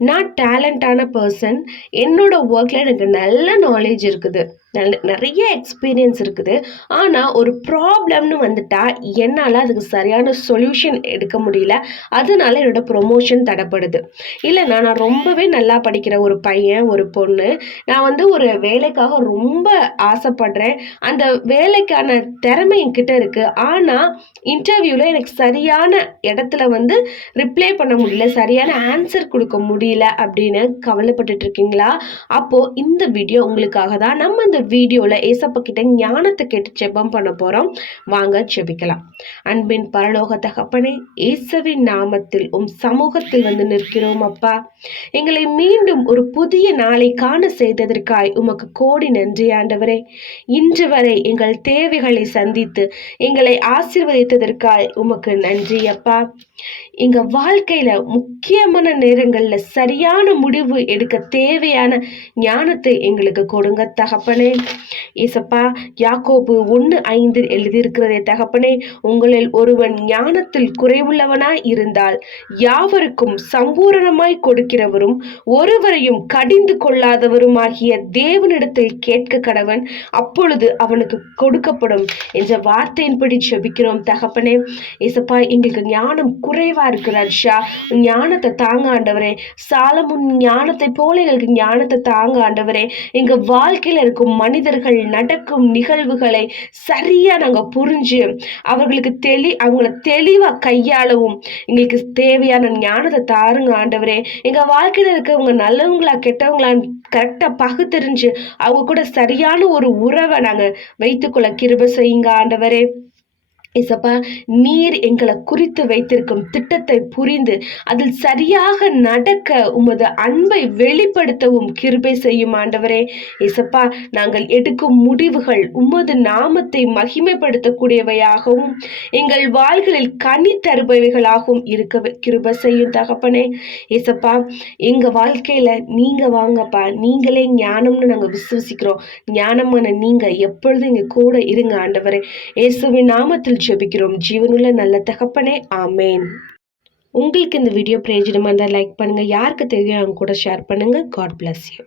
நான் டேலண்டான பர்சன். என்னோட ஒர்க்கில் எனக்கு நல்ல நாலேஜ் இருக்குது, நிறைய எக்ஸ்பீரியன்ஸ் இருக்குது. ஆனால் ஒரு ப்ராப்ளம்னு வந்துட்டா என்னால் அதுக்கு சரியான சொல்யூஷன் எடுக்க முடியல. அதனால என்னோட ப்ரொமோஷன் தடைப்படுது. இல்லைனா நான் ரொம்பவே நல்லா படிக்கிற ஒரு பையன், ஒரு பொண்ணு, நான் ஒரு வேலைக்காக ரொம்ப ஆசைப்படுறேன். அந்த வேலைக்கான திறமை என்கிட்ட இருக்குது. ஆனால் இன்டர்வியூவில் எனக்கு சரியான இடத்துல ரிப்ளை பண்ண முடியல, சரியான ஆன்சர் கொடுக்க முடியல அப்படின்னு கவலைப்பட்டுட்டு இருக்கீங்களா? அப்போ இந்த வீடியோ உங்களுக்காக தான். நம்ம இந்த வீடியோல ஏசப்பா கிட்ட ஞானத்தை கேட்டு ஜெபம் பண்ண போறோம். வாங்க ஜெபிக்கலாம். அன்பின் பரலோக தகப்பனே, இயேசுவின் நாமத்தில் சமூகத்தில் நிற்கிறோம் அப்பா. எங்களை மீண்டும் ஒரு புதிய நாளை காண செய்ததற்காய் உமக்கு கோடி நன்றி ஆண்டவரே. இன்று வரை எங்கள் தேவைகளை சந்தித்து எங்களை ஆசீர்வதித்ததற்காய் உமக்கு நன்றி அப்பா. எங்க வாழ்க்கையில முக்கியமான நேரங்கள்ல சரியான முடிவு எடுக்க தேவையான ஞானத்தை எங்களுக்கு கொடுங்க தகப்பனே. ஏசப்பா, யாக்கோபு 1:5 எழுதியிருக்கிறதே தகப்பனே, உங்களில் ஒருவன் ஞானத்தில் குறைவுள்ளவனாய் இருந்தால் யாவருக்கும் சம்பூரணமாய் கொடுக்கிறவரும் ஒருவரையும் கடிந்து கொள்ளாதவருமாகிய தேவனிடத்தில் கேட்க கடவன், அப்பொழுது அவனுக்கு கொடுக்கப்படும் என்ற வார்த்தையின்படி ஜெபிக்கிறோம் தகப்பனே. ஏசப்பா, எங்களுக்கு ஞானம் குறைவா இருக்கு ராஜா, ஞானத்தை தாங்க ஆண்டவரே. சாலமோன் ஞானத்தை போல எங்களுக்கு ஞானத்தை தாங்க ஆண்டவரே. எங்க வாழ்க்கையில இருக்கும் மனிதர்கள் நடக்கும் நிகழ்வுகளை சரியா நாங்க புரிஞ்சு அவங்கள தெளிவா கையாளவும் எங்களுக்கு தேவையான ஞானத்தை தாருங்க ஆண்டவரே. எங்க வாழ்க்கையில இருக்கவங்க நல்லவங்களா கெட்டவங்களா கரெக்டா பகுத்தறிஞ்சு அவங்க கூட சரியான ஒரு உறவை நாங்க வைத்துக்கொள்ள கிருபை செய்யுங்க ஆண்டவரே. ஏசப்பா, நீர் எங்களை குறித்து வைத்திருக்கும் திட்டத்தை புரிந்து அதில் சரியாக நடக்க உமது அன்பை வெளிப்படுத்தவும் கிருபை செய்யும் ஆண்டவரே. ஏசப்பா, நாங்கள் எடுக்கும் முடிவுகள் உமது நாமத்தை மகிமைப்படுத்தக்கூடியவையாகவும் எங்கள் வாழ்களில் கனி தருபவைகளாகவும் இருக்க கிருபை செய்யும் தகப்பனே. ஏசப்பா, எங்க வாழ்க்கையில நீங்க வாங்கப்பா, நீங்களே ஞானம்னு நாங்க விசுவசிக்கிறோம். ஞானமான நீங்க எப்பொழுதும் எங்க கூட இருங்க ஆண்டவரே. இயேசுவின் நாமத்தில் ஜெபிக்கிறோம் ஜீவனுள்ள நல்ல தகப்பனே, ஆமேன். உங்களுக்கு இந்த வீடியோ பிரயோஜனமா இருந்தால் லைக் பண்ணுங்க, யாருக்கு தெரியும் அவங்க கூட ஷேர் பண்ணுங்க. God bless you.